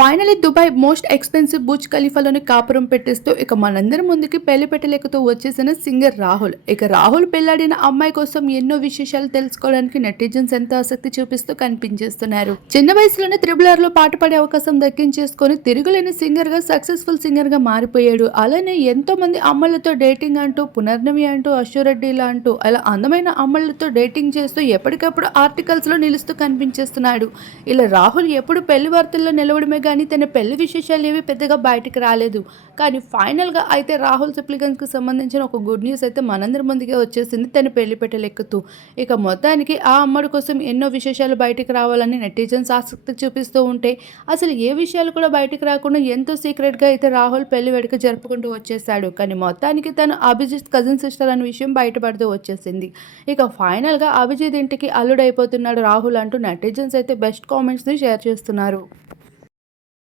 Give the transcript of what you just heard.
Finally Dubai most expensive Burj ఖలీఫాలోని కాపురం పెట్టేస్తూ ఇక మనందరి ముందుకి పెళ్లి పెట్టలేకతో వచ్చేసిన సింగర్ రాహుల్. ఇక రాహుల్ పెళ్లాడిన అమ్మాయి కోసం ఎన్నో విశేషాలు తెలుసుకోవడానికి నెటిజన్స్ ఎంతో ఆసక్తి చూపిస్తూ కనిపించేస్తున్నారు. చిన్న వయసులోనే త్రిబుల్ లో పాట పాడే అవకాశం దక్కించేసుకొని తిరుగులేని సింగర్ గా సక్సెస్ఫుల్ సింగర్ గా మారిపోయాడు. అలానే ఎంతో మంది అమ్మలతో డేటింగ్ అంటూ, పునర్నవి అంటూ, అశ్వరెడ్డిలా అంటూ అలా అందమైన అమ్మలతో డేటింగ్ చేస్తూ ఎప్పటికప్పుడు ఆర్టికల్స్ లో నిలుస్తూ కనిపించేస్తున్నాడు. ఇలా రాహుల్ ఎప్పుడు పెళ్లి వార్తల్లో నిలవడమే కానీ తన పెళ్లి విశేషాలు ఏవి పెద్దగా బయటకు రాలేదు. కానీ ఫైనల్గా అయితే రాహుల్ సిప్లిగన్స్కి సంబంధించిన ఒక గుడ్ న్యూస్ అయితే మనందరి ముందుగా వచ్చేసింది తన పెళ్లి పెట్టలెక్కుతూ. ఇక మొత్తానికి ఆ అమ్మడి కోసం ఎన్నో విశేషాలు బయటకు రావాలని నెటిజన్స్ ఆసక్తి చూపిస్తూ ఉంటే అసలు ఏ విషయాలు కూడా బయటకు రాకుండా ఎంతో సీక్రెట్గా అయితే రాహుల్ పెళ్లి వేడుక జరుపుకుంటూ వచ్చేసాడు. కానీ మొత్తానికి తను అభిజిత్ కజిన్ సిస్టర్ అనే విషయం బయటపడుతూ వచ్చేసింది. ఇక ఫైనల్గా అభిజిత్ ఇంటికి అల్లుడైపోతున్నాడు రాహుల్ అంటూ నెటిజన్స్ అయితే బెస్ట్ కామెంట్స్ని షేర్ చేస్తున్నారు.